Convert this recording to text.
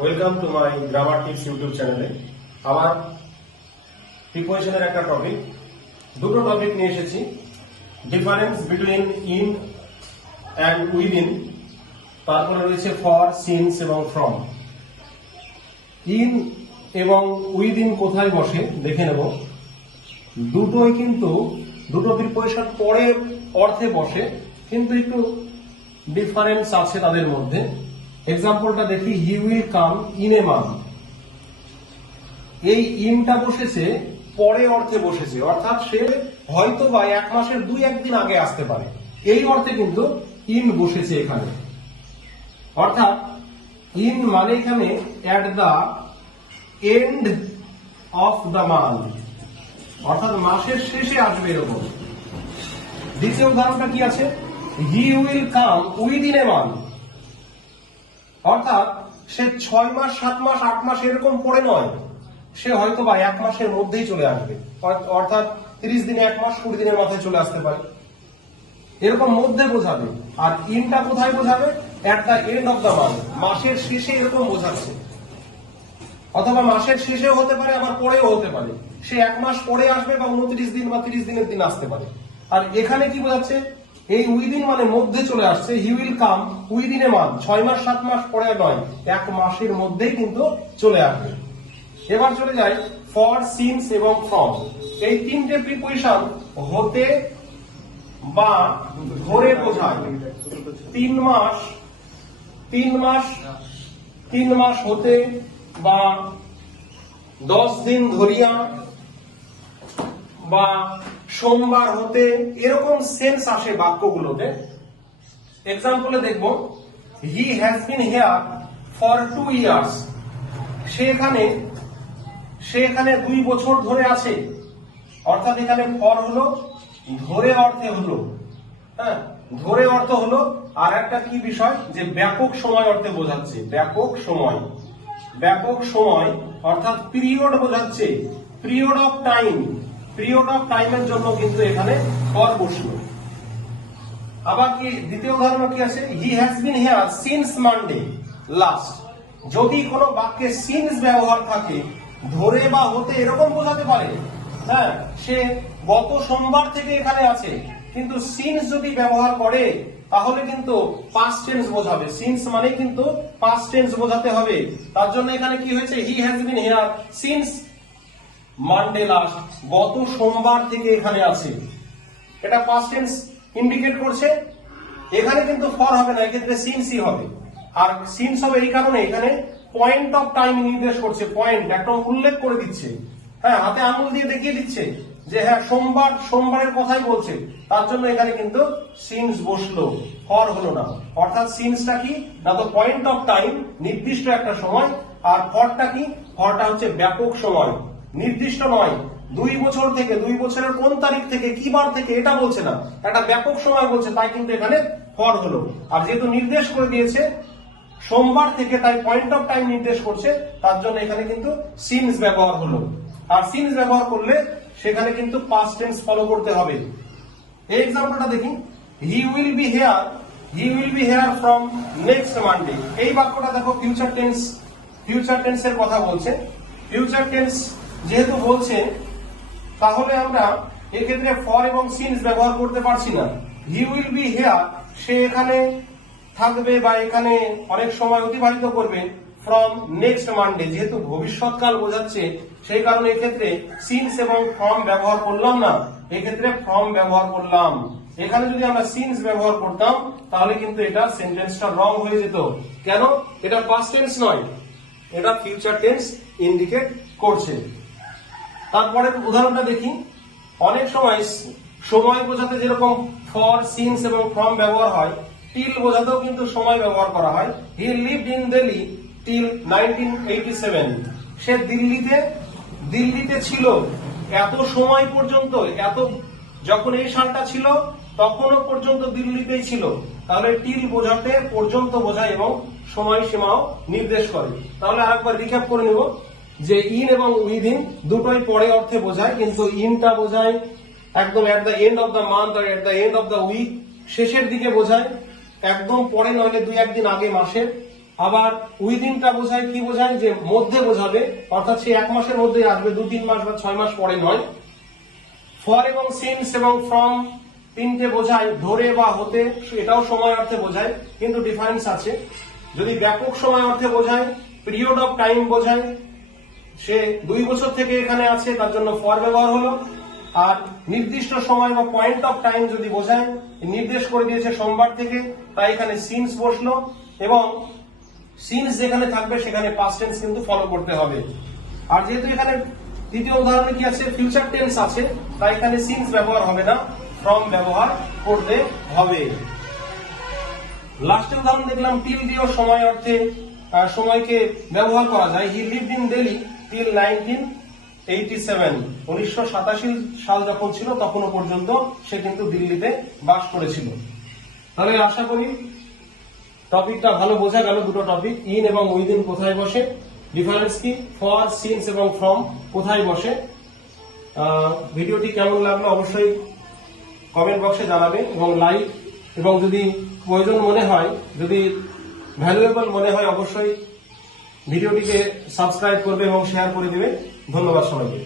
Welcome to my grammar tips YouTube চ্যানেলে। আমার প্রিপোজিশনের একটা টপিক, দুটো টপিক নিয়ে এসেছি। Difference between in and within, তারপরে রয়েছে ফর, সিন্স এবং ফ্রম। ইন এবং উইদিন কোথায় বসে দেখে নেব। দুটোই কিন্তু দুটো প্রিপোজিশন পরের অর্থে বসে, কিন্তু একটু ডিফারেন্স আছে তাদের মধ্যে। এক্সাম্পলটা দেখি, he will come in a month. এই ইনটা বসেছে পরে অর্থে বসেছে, অর্থাৎ সে হয়তো বা এক মাসের 2-1 দিন আগে আসতে পারে, এই অর্থে কিন্তু ইন বসেছে এখানে। অর্থাৎ ইন মানে এখানে at the end of the month, অর্থাৎ মাসের শেষে আসবে এরকম। দ্বিতীয় উদাহরণটা কি আছে, he will come within a month. অর্থাৎ সে 6 মাস, 7 মাস, 8 মাস এরকম পরে নয়, সে হয়তো বা 1 মাসের মধ্যেই চলে আসবে। অর্থাৎ 30 দিনে, 1 মাস, 20 দিনের মাথায় চলে আসতে পারে, এরকম মধ্যে বোঝাবে। আর ইনটা কোথায় বোঝাবে? এট the end of the month, মাসের শেষে এরকম বোঝাচ্ছে। অথবা মাসের শেষেও হতে পারে, আবার পরেও হতে পারে। সে 1 মাস পরে আসবে বা 29 দিন বা 30 দিনের দিন আসতে পারে। আর এখানে কি বোঝাচ্ছে? এই উইদিন মানে মধ্যে চলে আসছে। He will come within a month, 6 মাস 7 মাস পরে নয়, 1 মাসের মধ্যেই কিন্তু চলে আসবে। এবার চলে যাই ফর, সিন্স এবং ফ্রম। এই তিনটে প্রিপোজিশন হতে বা ধরে বোঝায়। 3 মাস হতে বা 10 দিন ধরিয়া বা সোমবার হতে, এরকম সেন্স আসে বাক্যগুলোতে। এক্সাম্পলে দেখব, he has been here for 2 years. সে এখানে 2 বছর ধরে আছে। অর্থাৎ এখানে ফর হলো ধরে অর্থে হলো, হ্যাঁ, ধরে অর্থ হলো। আর একটা কি বিষয়, যে ব্যাপক সময় অর্থে বোঝাচ্ছে। ব্যাপক সময় অর্থাৎ পিরিয়ড বোঝাচ্ছে। পিরিয়ড অফ টাইমের জন্য কিন্তু এখানে ফর বসলো। আবার কি দ্বিতীয় উদাহরণ কি আছে, হি has bin here since Monday last. যদি কোনো বাক্যে সিন্স ব্যবহার থাকে, ধরে বা হতে এরকম বোঝাতে পারে, হ্যাঁ, সে গত সোমবার থেকে এখানে আছে। কিন্তু সিন্স যদি ব্যবহার করে তাহলে কিন্তু পাস্ট টেন্স বোঝাবে। সিন্স মানে কিন্তু পাস্ট টেন্স বোঝাতে হবে। তার জন্য এখানে কি হয়েছে, হি has bin here since Monday last, গত সোমবার থেকে এখানে আছে। এটা পাস্ট টেন্স ইন্ডিকেট করছে। এখানে কিন্তু ফর হবে না, এক্ষেত্রে সিন্সই হবে। আর সিন্স হবে এই কারণে, এখানে পয়েন্ট অফ টাইম নির্দেশ করছে। পয়েন্ট একদম উল্লেখ করে দিচ্ছে, হ্যাঁ, হাতে আঙুল দিয়ে দেখিয়ে দিচ্ছে যে হ্যাঁ সোমবারের কথাই বলছে। তার জন্য এখানে কিন্তু সিন্স বসলো, ফর হলো না। অর্থাৎ সিন্সটা কি না, তো পয়েন্ট অফ টাইম, নির্দিষ্ট একটা সময়। আর ফরটা কি, ফরটা হচ্ছে ব্যাপক সময়, নির্দিষ্ট নয়। 2 বছর থেকে, 2 বছরের কোন তারিখ থেকে, কি বার থেকে, এটা বলছে না, একটা ব্যাপক সময় বলছে, তাই কিন্তু এখানে ফর হলো। আর যেহেতু নির্দেশ করে দিয়েছে সোমবার থেকে, তাই পয়েন্ট অফ টাইম নির্দেশ করছে, তার জন্য এখানে কিন্তু সিন্স ব্যবহার হলো। আর সিন্স ব্যবহার করলে সেখানে কিন্তু পাস্ট টেন্স ফলো করতে হবে। এই এক্সাম্পলটা দেখি, he will be here from next Monday. এই বাক্যটা দেখো ফিউচার টেন্সের কথা বলছে। ফিউচার টেন্স যেহেতু বলছে, তাহলে আমরা এক্ষেত্রে ফর এবং সিন্স ব্যবহার করতে পারছি না। হি উইল বি হেয়ার, সে এখানে থাকবে বা এখানে অনেক সময় অতিবাহিত করবে ফ্রম নেক্সট মানডে। যেহেতু ভবিষ্যৎকাল বোঝাচ্ছে, সেই কারণে এক্ষেত্রে সিন্স এবং ফ্রম ব্যবহার করলাম না, এক্ষেত্রে ফ্রম ব্যবহার করলাম। এখানে যদি আমরা সিন্স ব্যবহার করতাম তাহলে কিন্তু এটা সেন্টেন্সটা রং হয়ে যেত। কেন? এটা পাস্ট টেন্স নয়, এটা ফিউচার টেন্স ইন্ডিকেট করছে। তারপরে উদাহরণটা দেখি, অনেক সময় বোঝাতে যেরকম ফর, সিন্স এবং ফ্রম ব্যবহার হয়, টিল বোঝাতেও কিন্তু সময় ব্যবহার করা হয়। He lived in Delhi till 1987। সে দিল্লিতে ছিল এত সময় পর্যন্ত, যখন এই সালটা ছিল তখনও পর্যন্ত দিল্লিতেই ছিল। তাহলে টিল বোঝাতে পর্যন্ত বোঝায় এবং সময়সীমাও নির্দেশ করে। তাহলে আরেকবার রিক্যাপ করে নেব যে ইন এবং উইদিন দুটোই পরে অর্থে বোঝায়, কিন্তু ইনটা বোঝায় একদম at the end of the month আর at the end of the week, শেষের দিকে বোঝায়, একদম পরে নইলে 2-1 দিন আগে মাসের। আবার উইদিনটা বোঝায় কি বোঝায়, যে মধ্যে বোঝাবে, অর্থাৎ সে 1 মাসের মধ্যে আসবে, 2-3 মাস বা 6 মাস পরে নয়। ফর এবং সিন্স এবং ফ্রম তিনটে বোঝায় ধরে বা হতে, এটাও সময় অর্থে বোঝায়, কিন্তু ডিফারেন্স আছে। যদি ব্যাপক সময় অর্থে বোঝায়, পিরিয়ড অফ টাইম বোঝায়, সে 2 বছর থেকে এখানে আছে, তার জন্য ফর ব্যবহার হলো। আর নির্দিষ্ট সময় বা পয়েন্ট অফ টাইম যদি বোঝায়, নির্দেশ করে দিয়েছে সোমবার থেকে, তাই এখানে সিন্স বসলো, এবং সিন্স যেখানে থাকবে সেখানে পাস্ট টেন্স কিন্তু ফলো করতে হবে। আর যেহেতু এখানে দ্বিতীয় উদাহরণে কি আছে, ফিউচার টেন্স আছে, তাই এখানে সিন্স ব্যবহার হবে না, ফ্রম ব্যবহার করতে হবে। লাস্টের উদাহরণ দেখলাম টিল দিয়েও সময় অর্থে সময়কে ব্যবহার করা যায়। He lived in Delhi till 1987, 1987 সাল যখন ছিল তখনও পর্যন্ত সে কিন্তু দিল্লিতে বাস করেছিল। তাহলে আশা করি টপিকটা ভালো বোঝা গেল। দুটো টপিক, ইন এবং উইদিন কোথায় বসে, ডিফারেন্স কি, ফর, সিন্স এবং ফ্রম কোথায় বসে। ভিডিওটি কেমন লাগলো অবশ্যই কমেন্ট বক্সে জানাবেন, এবং লাইক, এবং যদি প্রয়োজন মনে হয়, যদি ভ্যালুয়েবল মনে হয়, অবশ্যই ভিডিওটিকে সাবস্ক্রাইব করবে এবং শেয়ার করে দেবে। ধন্যবাদ সবাইকে।